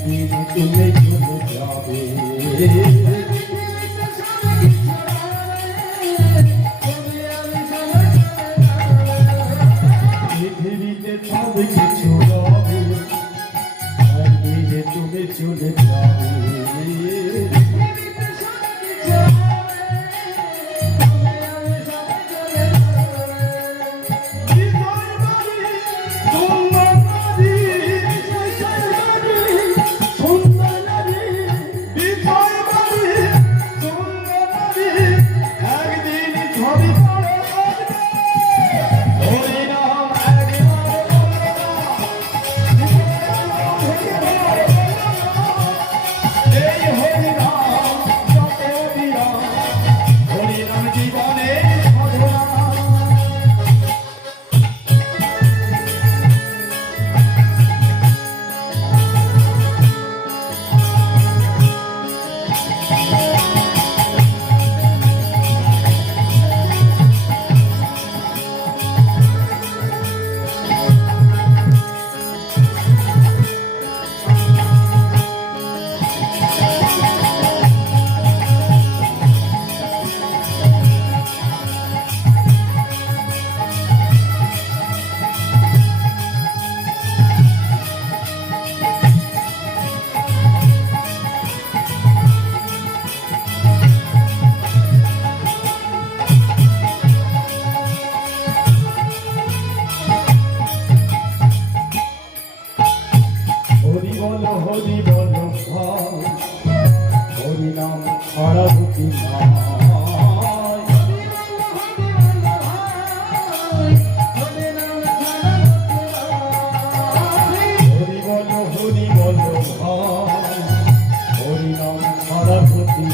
তুমি চলে যাবে পৃথিবীতে সব কিছু রবে একদিনে তুমি চলে যাবে হরি বল হরি নাম ছাড়া গতি হরি বল হরি নাম ছাড়া গতি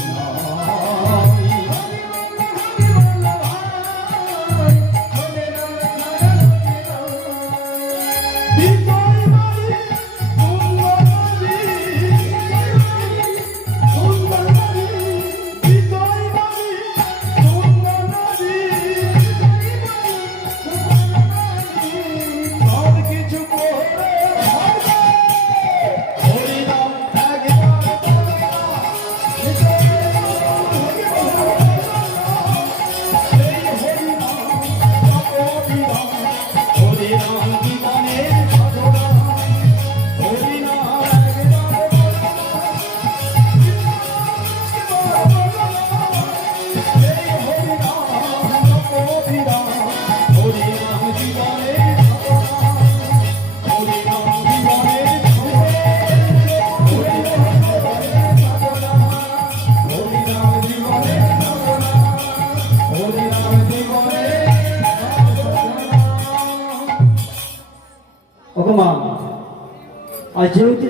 আর যেহেতু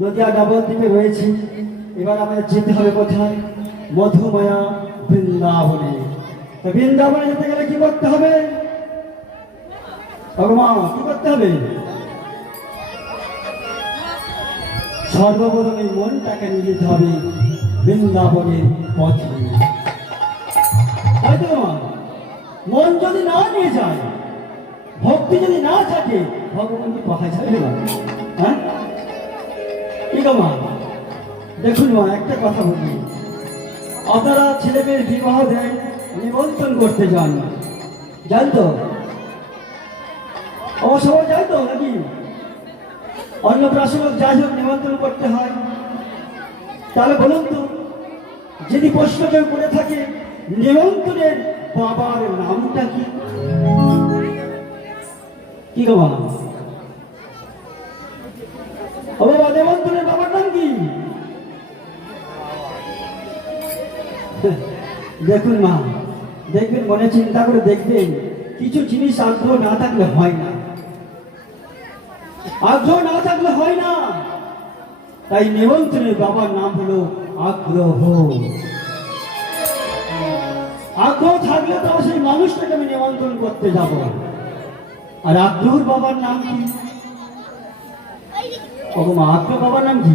নদিয়া নবদ্বীপে রয়েছে, এবার আমাদের যেতে হবে কোথায়? মধুমায়া বৃন্দাবনে। তো বৃন্দাবনে যেতে গেলে কি করতে হবে? ভগবান কি করতে হবে? সর্বপ্রথম এই মনটাকে নিয়ে যেতে হবে বৃন্দাবনের পথে। হয়তো মন যদি না নিয়ে যায়, ভক্তি যদি না থাকে, ভগবান কি পাওয়া যাবে না? হ্যাঁ কি গো মা, দেখুন মা, একটা কথা বলি, আপনারা ছেলে মেয়ের বিবাহ দেন, নিমন্ত্রণ করতে যান, জান তো? অবশ্য যাই তো নাকি? অন্নপ্রাশন যাই হোক নিমন্ত্রণ করতে হয়। তাহলে বলুন তো, যদি প্রশ্ন কেউ করে থাকে, নিমন্ত্রণের বাবার নামটা কি? কি গো মা, ও বাবা, নিমন্ত্রণের বাবার নাম কি? দেখুন মা, দেখবেন, মনে চিন্তা করে দেখবেন, কিছু জিনিস আগ্রহ না থাকলে হয় না, আগ্রহ না থাকলে হয় না। তাই নিমন্ত্রণের বাবার নাম হলো আগ্রহ। আগ্রহ থাকলে তো সেই মানুষটাকে আমি নিমন্ত্রণ করতে যাব। আর আগ্রহর বাবার নাম কি? মা, আগ্রহ বাবার নাম কি?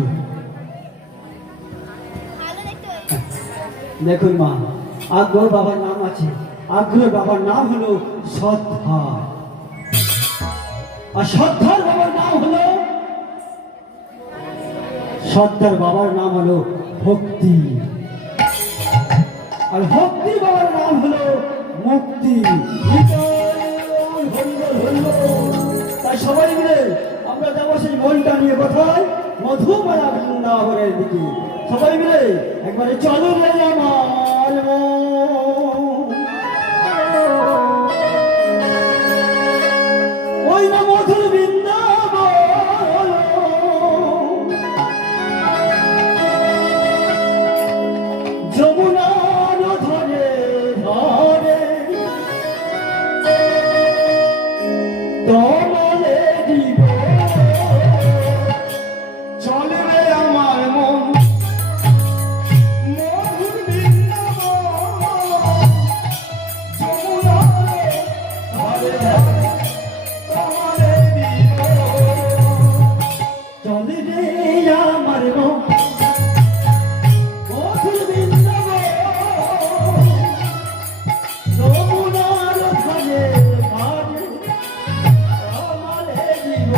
দেখুন মা, আগ্রহ বাবার নাম আছে। আগ্রহ বাবার নাম হলো শ্রদ্ধা, আর শ্রদ্ধার বাবার নাম হলো সর্দার বাবার নাম হলো ভক্তি, আর ভক্তির বাবার নাম হলো মুক্তি। তাই সবাই মিলে আমরা যাবো সেই মনটা নিয়ে কোথায়, মধুমায়া বৃন্দাবনের দিকে। সবাই মিলে একবারে চলো রে আমার মন, ওই না মধুর বৃন্দাবন, যমুনার ধরে ধরে তোমারে দিব। চলে রে আমার মন মধুর বৃন্দাবন, যমুনার ধরে ধরে তোমারে দিব। চলে রে আমার মন মধুর বৃন্দাবন, যমুনার ধরে ধরে তোমারে দিব।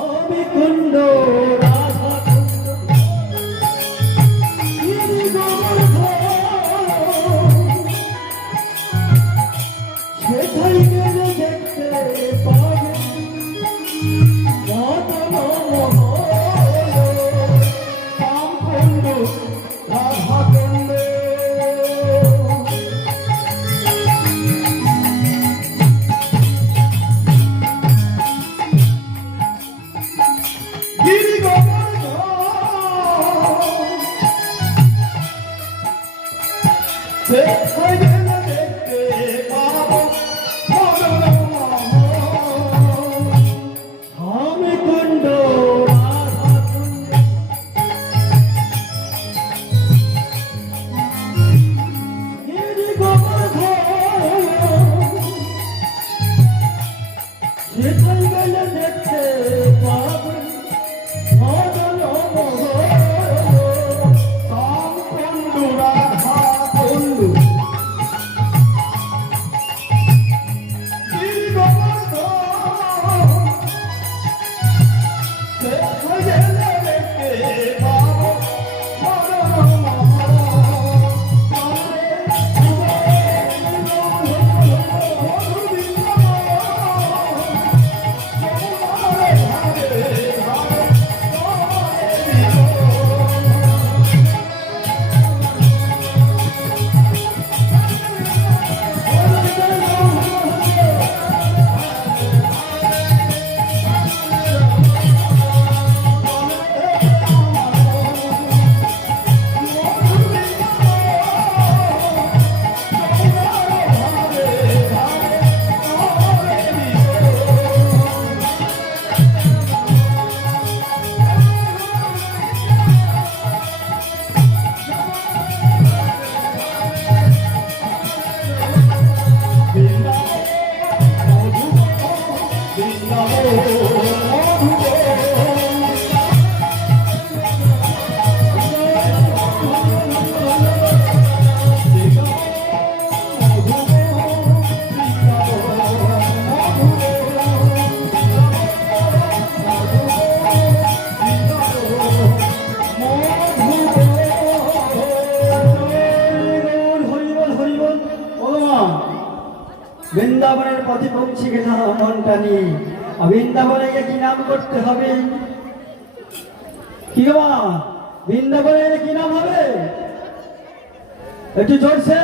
আমি কুন্দ রাধা কুন্দ গিরি গোবর্ধন, সেটাই গেলে দেখতে পাবে মদন মোহন। শ্যাম কুন্দ রাধা কুন্দ গিরি গোবর্ধন, সেটাই গেলে দেখতে পাবো মদন মোহন। আমি কুন্দ রাধা কুন্দ গিরি গোবর্ধন, সেটাই গেলে দেখতে পাবো মদন মোহন। শ্যাম কুন্দ রাধা কুন্দ গিরি গোবর্ধন, সেটাই গেলে দেখতে পাবো মদন মোহন। বৃন্দাবনের পথে পৌঁছে গেলাম মনটা নিয়ে। বৃন্দাবনে গিয়ে কি নাম করতে হবে? কি গো মা, বৃন্দাবনে গেলে কি নাম হবে? একটু জোরছে।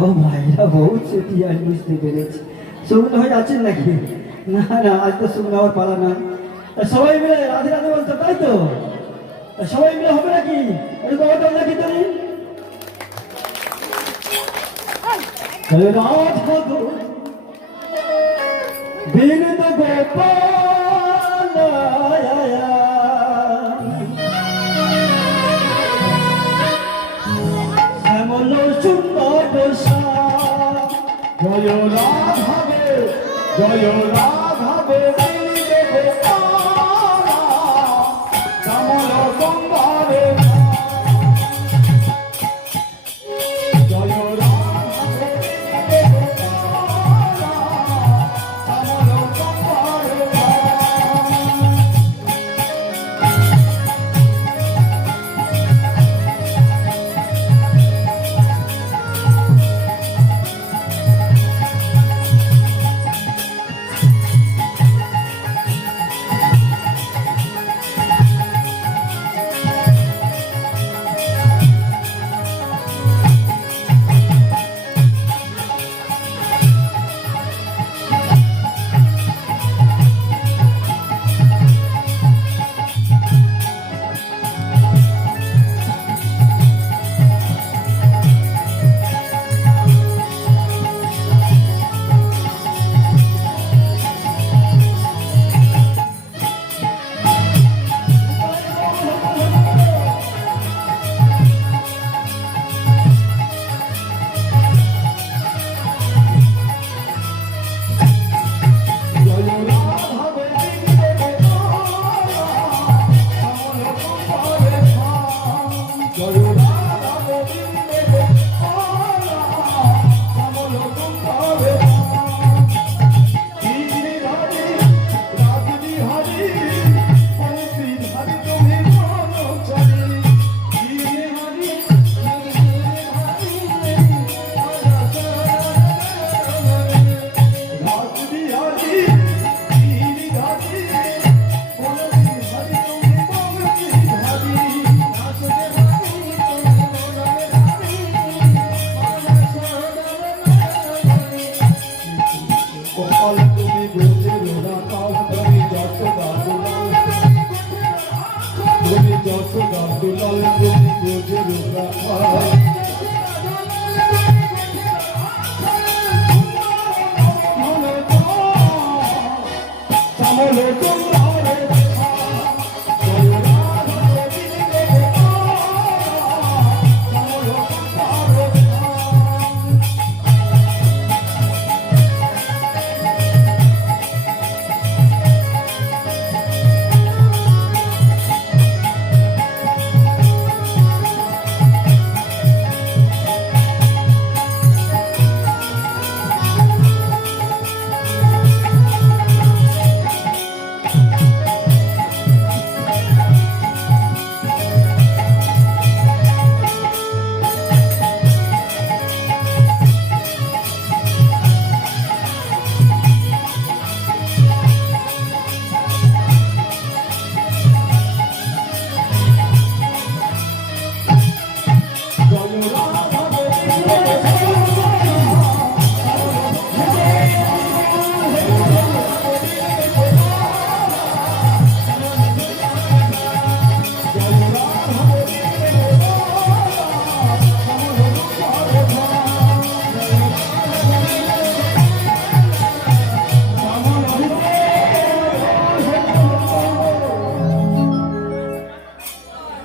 ও মাইরা বহু ছুটি, আজ বুঝতে পেরেছি। শুকনো হয়ে যাচ্ছেন নাকি? না না, আজ তো শুকনো হওয়ার পালা না। সবাই মিলে রাধে রাধে বলতো, তাই তো? সবাই মিলে হবে নাকি? একটু অটল নাকি তুমি? রাধা বিনোদ গোপাল জয় রাধাবে জয় রাধাবে শ্যামল সম্ভারে জয় রাধাবে শ্যামল সম্ভারে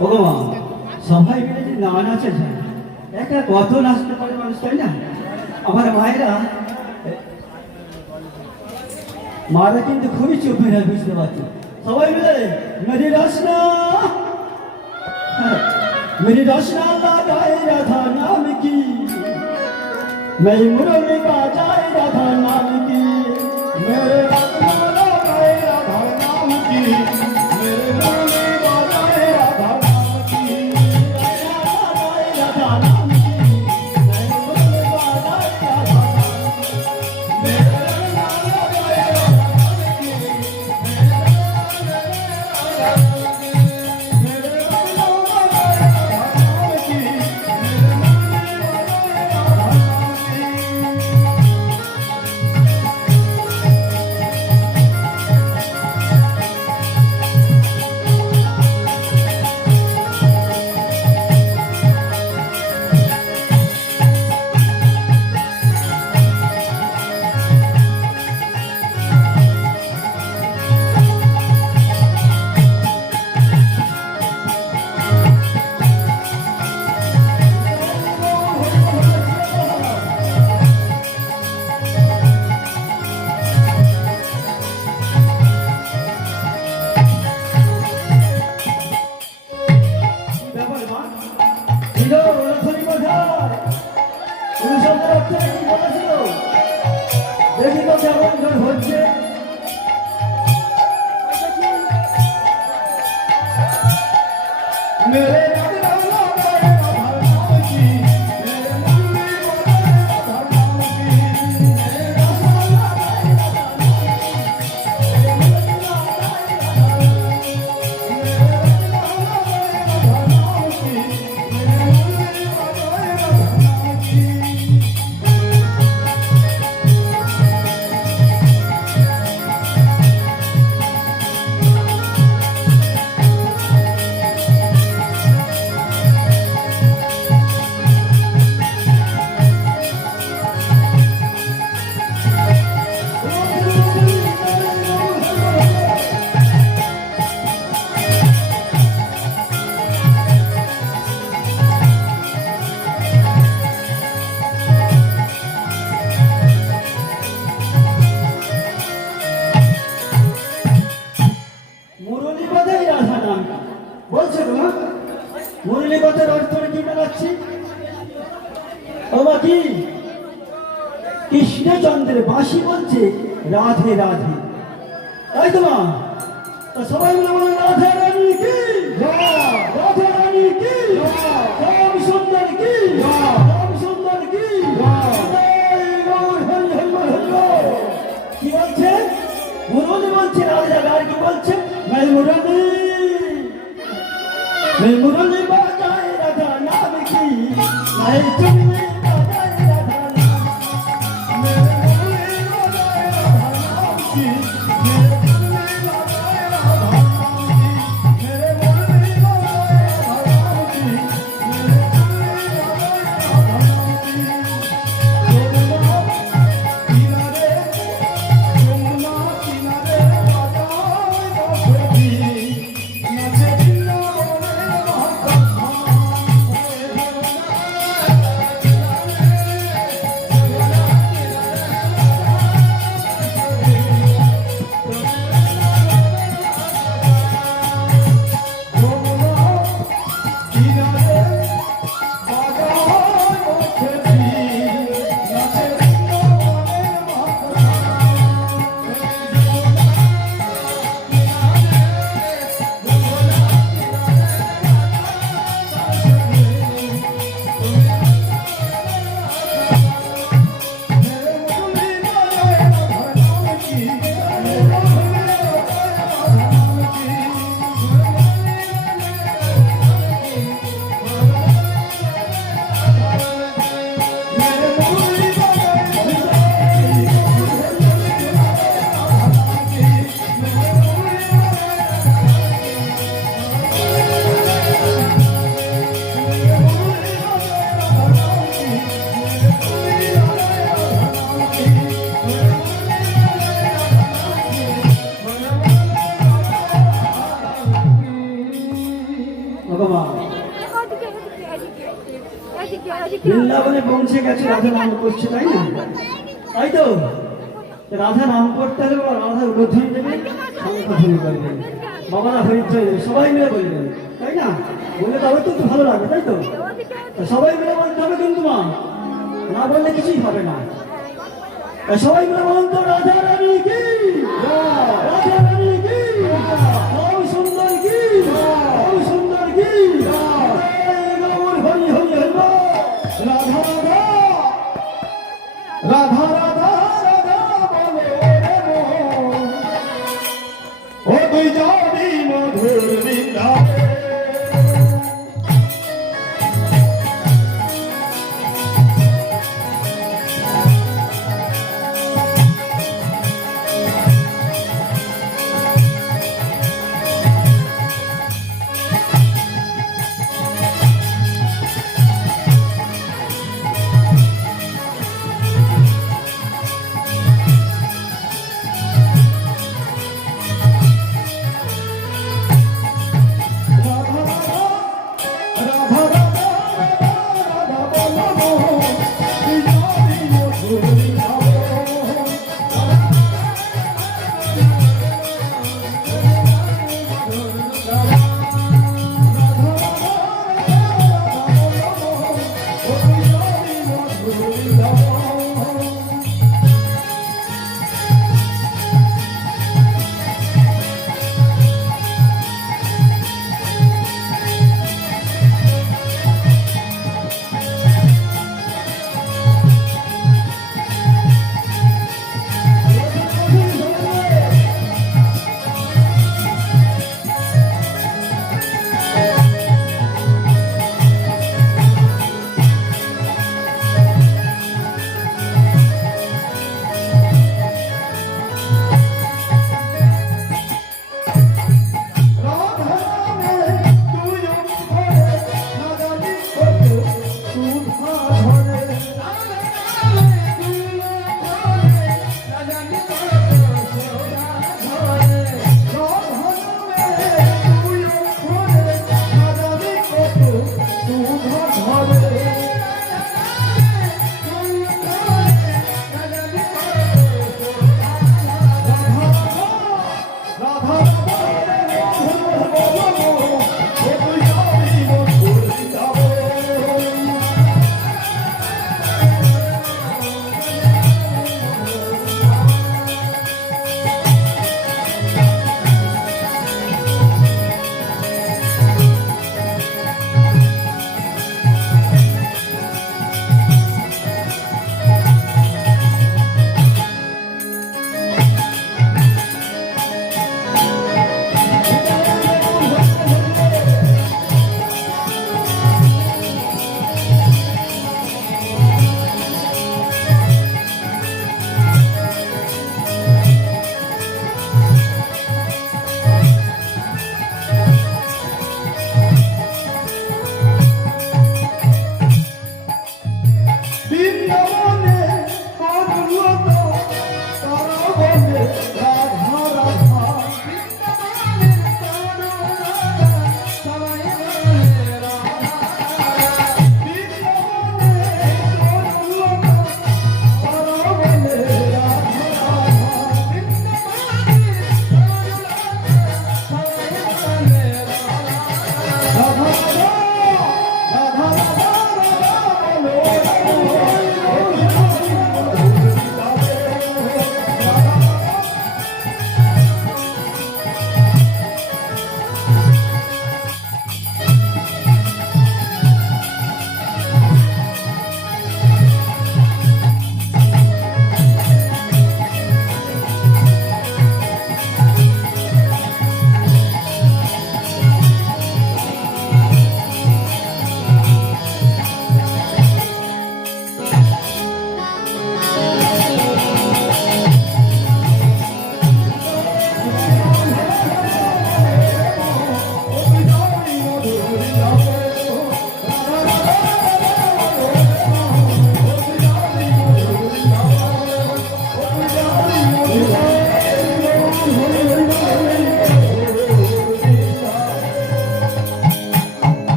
ভগবান সবাই মিলে যে না নাচে যায় একটা কত নাচতে পারে মানুষ তাই না আমার মারা কিন্তু খুবই চুপ হয়ে যায় বুঝতে পারছি সবাই মিলে মেরি রসনা मेरी रचना लगाए राधा नाम की मेरी मुरली बाजाए राधा नाम की मेरे रत्ना लगाए राधा नाम की मेरे मुरली बाजाए राधा नाम की राधा नाम की मेरी मुरली बाजाए राधा नाम की मेरे रत्ना लगाए राधा नाम की मेरे रत्ना लगाए राधा नाम की मेरे मुरली बाजाए राधा नाम की তুমি সন্ধ্যা রাত্রে কি বলেছিল? দেখি তো কেমন করে হচ্ছে। मेरे राधा गाए राधा नाम की मेरे मुरली बजाए राधा नाम की मेरे राधा गाए राधा नाम की मेरे मुरली बजाए राधा नाम की मेरे राधा गाए राधा नाम की मेरे मुरली बजाए राधा नाम की মুরলী বাজাই রাধা নাম বলছো তোমার? মুরলী বাজার অর্থ কি বেড়াচ্ছি? বাবা কি কৃষ্ণচন্দ্রের বাঁশি বলছে রাধে রাধে, তাই তো মা? তা সবাই মিলে বলে রাধা রানী কি জয়, রাধা রানী কি জয়, রাম সুন্দর কি জয়, রাম সুন্দর কি জয়, জয় গৌর হরি হরি বল হরি বল। কি বলছে? মুরলী বলছে রাধে রাধে, আর কি বলছে? मैं मुरली बजाए राधा नाम की, मैं चुन्नी बजाए राधा नाम मेरे मुरली बजाए राधा नाम की मेरे मुरली बजाए राधा नाम की मेरे मुरली बजाए राधा नाम की मेरे मुरली बजाए राधा नाम की यमुना किनारे बजाए बांसुरी नाचे वृंदावन महाकथा ভগবান বৃন্দাবনে পৌঁছে গেছে, রাধা নাম করছে, তাই না? তাই তো রাধা নাম করতে হলে রাধা উদ্বোধন দেবে, সংখ্যাধ্বনি করবে, বাবারা হরিধ্বনি দেবে, সবাই মিলে বলবেন, তাই না? বললে তবে তো ভালো লাগবে, তাই তো? সবাই মিলে বলতে হবে কিন্তু মা, না বললে কিছুই হবে না। সবাই মিলে বলুন তো রাধা রানী কি জয়, রাধা রানী কি জয়, রাম সুন্দর কি জয়, রাম সুন্দর কি জয়, জয় গৌর হরি হরি হরি বল। রাধা রাধা রাধা রাধা বলো রে মন ও তুই যাবি মধুর বৃন্দাবনে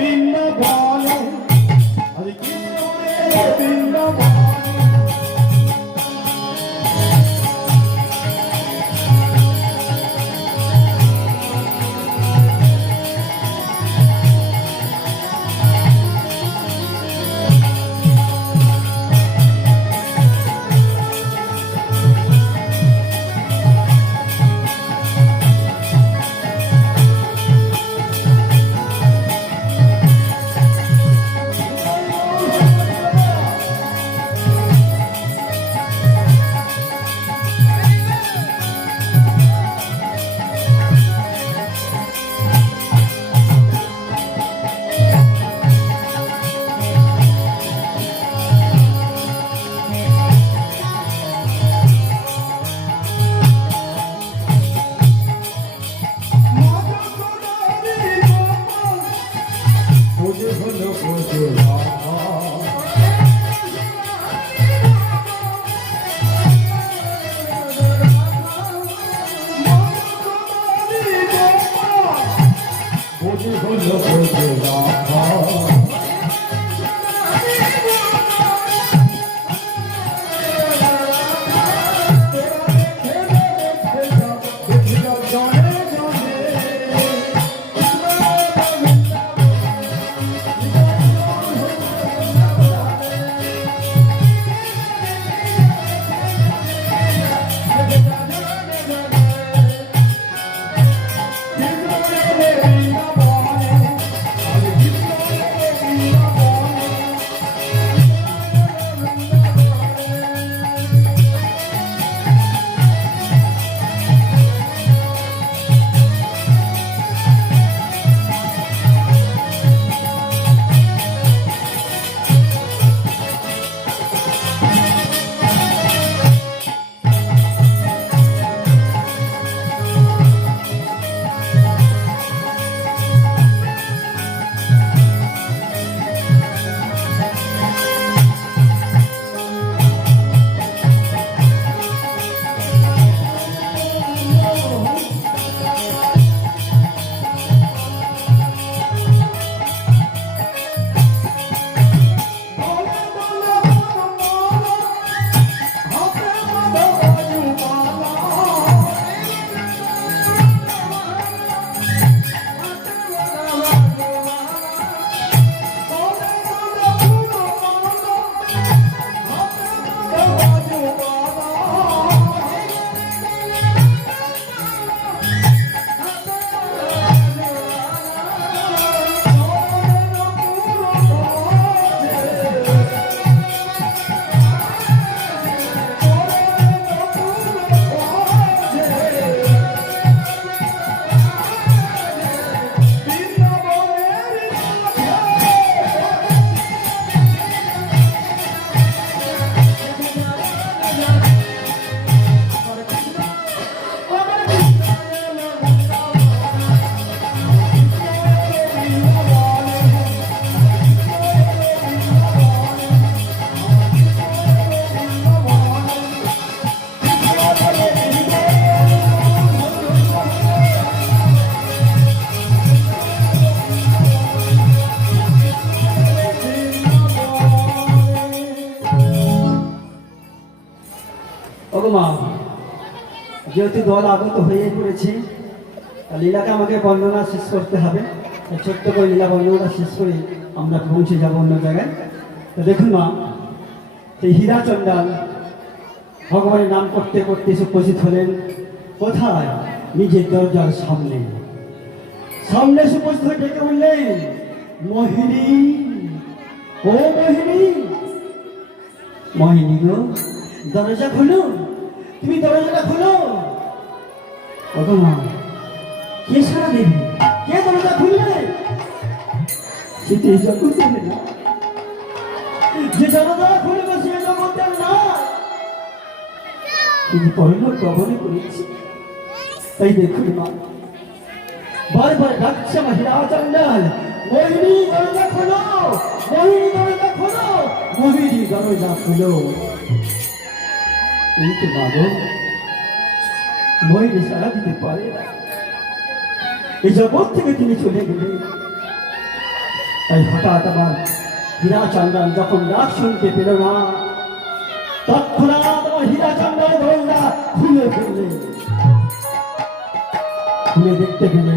বৃন্দাবনে হরে কৃষ্ণ রে বৃন্দাবনে মা, যেহেতু দল আগত হয়ে পড়েছে, লীলাকে আমাকে বর্ণনা শেষ করতে হবে। ছোট্ট করে লীলা বর্ণনা শেষ করে আমরা পৌঁছে যাব অন্য জায়গায়। তো দেখুন মা, সেই হীরা চণ্ডাল ভগবানের নাম করতে করতে এসে উপস্থিত হলেন কোথায়? নিজের দরজার সামনে। সামনে এসে উপস্থিত হয়ে ডেকে বললেন, মোহিনী, ও মোহিনী, মোহিনী গো, দরজা খোলো, তুমি দরজাটা খোলো। কত মা, কে সারা দেবে? কে দরজা খুলবে? সেটি জগৎ দেবে না, যে দরজা খুলবে সে জগতের না। তিনি পরলোক গমনে করেছি। তাই দেখুন মা, বারবার ডাকছে আমার হীরা চণ্ডাল, মোহিনী দরজা খোলো, মোহিনী দরজা খোলো, মোহিনী দরজা খোলো। কিন্তু বাবু, মোহিনী সারা দিতে পারে না। এই জগৎ থেকে তিনি চলে গেলেন। তাই হঠাৎ আমার হীরাচন্দ্র যখন ডাক শুনতে পেল না, তৎক্ষণাৎ আমার হীরাচন্দ্র দরজা খুলে ফেললে। খুলে দেখতে পেলে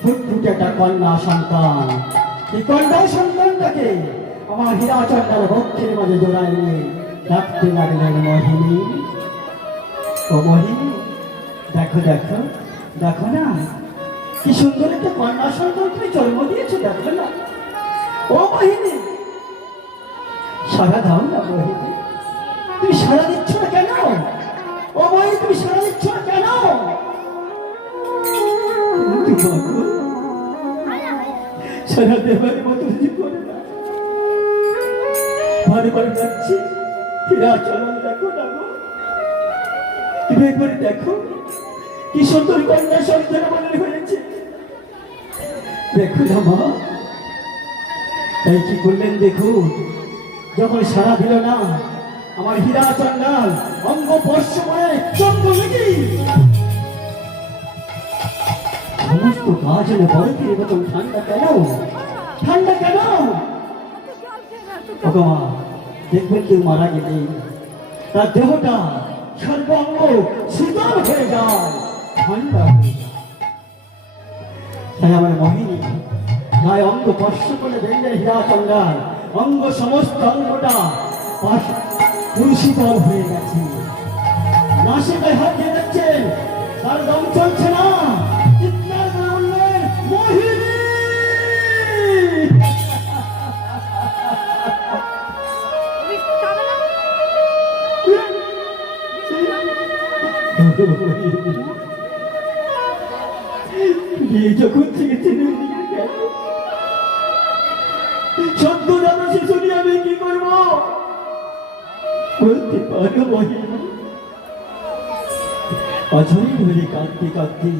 ফুটফুটে একটা কন্যা সন্তান। এই কন্যা সন্তানটাকে আমার হীরাচন্দ্রের বক্ষের মাঝে জোড়ায় নিয়ে ডাকতে লাগলেন, মোহিনী, ও মোহিনী, দেখো দেখো দেখো না, কি সুন্দর একটা কন্যা সন্তান তুমি জন্ম দিয়েছো, দেখো না। ও মোহিনী, সারা দাও না মোহিনী, তুমি সারা দিচ্ছ না কেন? ও মোহিনী, তুমি সারা দিচ্ছ না কেন? সারা দেবার মতো কিছু করে না, বারবার যাচ্ছি, হীরাচন্দ্র দেখো না গো, তুমি একবার দেখো কি সুন্দর কন্যা সন্তান আমাদের হয়েছে, দেখো না মা। তাই কি করলেন দেখুন, যখন সারা দিল না, আমার হীরাচন্দ্র অঙ্গ স্পর্শ করে চন্দ্র লেগে সমস্ত কাজ এনে বরফের মতন ঠান্ডা কেন, ঠান্ডা কেন? ভগবান, দেখবেন কেউ মারা গেলে তার দেহটা সর্বাঙ্গ শীতল হয়ে যায়, ঠান্ডা হয়ে যায়। তাই আমার মোহিনী গায়ে অঙ্গ স্পর্শ করে দেখলে হীরাচন্দ্র অঙ্গ সমস্ত অঙ্গটা শীতল হয়ে গেছে, নাসিকায় হাত দিয়ে দেখছেন তার দম চলছে না, চিৎকার করে বললেন, মোহিনী। বিয়ে যখন থেকে ছেড়ে দিয়ে গেল, সদ্য জানা সে শুনি আমি কি করবো বলতে পারো মোহিনী। অঝরে ধরে কাঁদতে কাঁদতে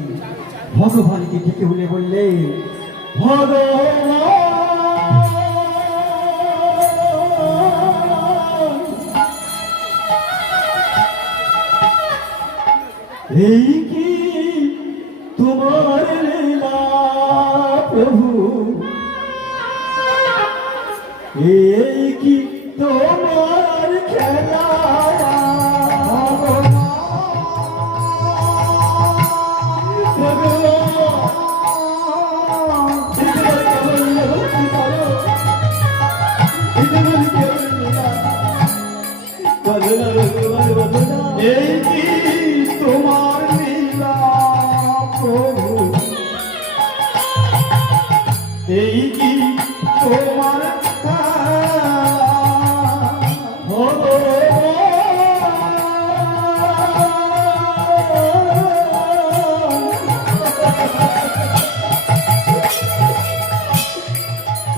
ভগবানকে ডেকে বলে বললে, ভগবান, এই কি তোমার লীলা প্রভু, এই কি তোমার খেলা, এই কি তোমার লীলা প্রভু, এই কি তোমার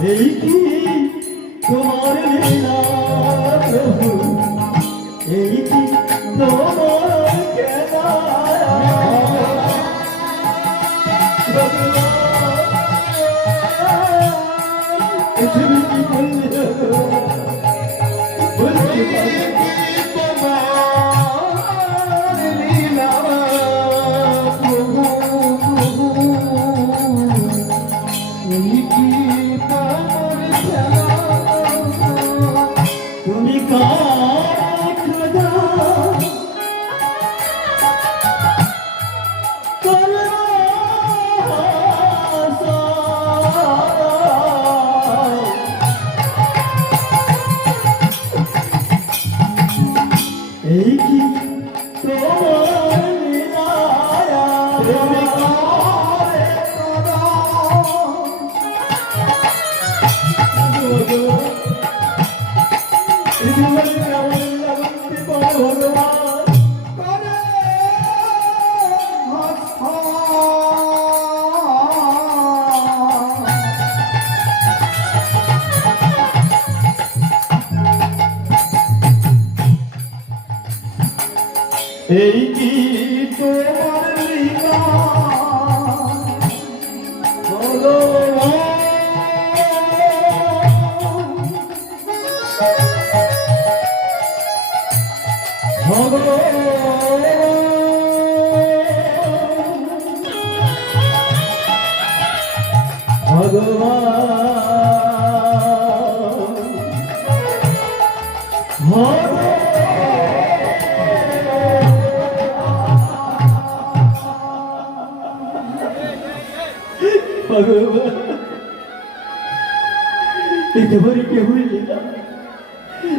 এই কি তোমার লীলা প্রভু, এই কি তোমার খেলা, পৃথিবী কি বললে বলতে পারি তোমার লীলা প্রভু, এই কি তোমার খেলা, তুমি কার খোদা এই কি তোমার লীলা, তুমি কারে এই কি তোমার লীলা ভগবান ভগবান এতে বলি কেমন লীলা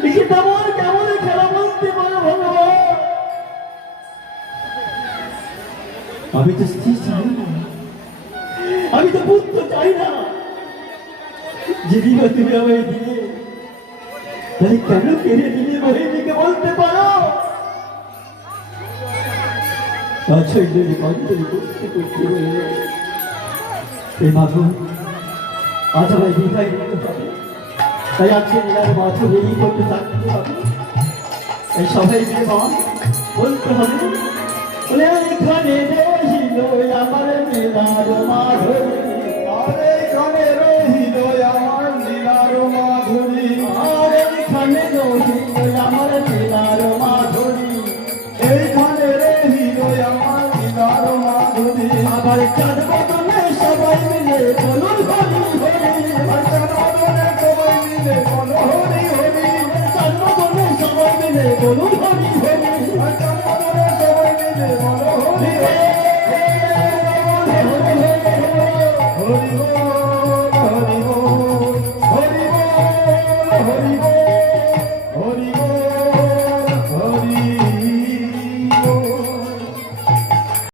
একে তেমন কেমন খেলা বলতে পারো ভগবান আমি তো স্ত্রী চাই না আমি তো পুত্র চাই না যদি বা তুমি আমায় দিলে তাহলে কেন কেড়ে দিলে মোহিনীকে বলতে পারো অছৈন্যে অন্তরে করতে করতে বললে এই মাধব আজ আমায় বিদায় দিতে হবে তাই আজকে নীলার মাধব এই করতে থাকতে হবে এই সবাই মিলে মা বলতে হবে বলে এখানে রহিল আমার নীলার মাধব আরে কানে রহিল আমার লীলার মাধুরী আর এখানে রহিল আমার নীলার মাধবী এইখানে রহিল আমার লীলার মাধুরী আবার চাঁদ বদলে সবাই মিলে বলুন হরি হরি বদনে সবাই মিলে বলো হরি হরি চাঁদ বদলে সবাই মিলে বলুন হরি হরি বদনে সবাই মিলে বলো হরি হরি হরি বল হরি বল হরি বল হরি বল হরি বল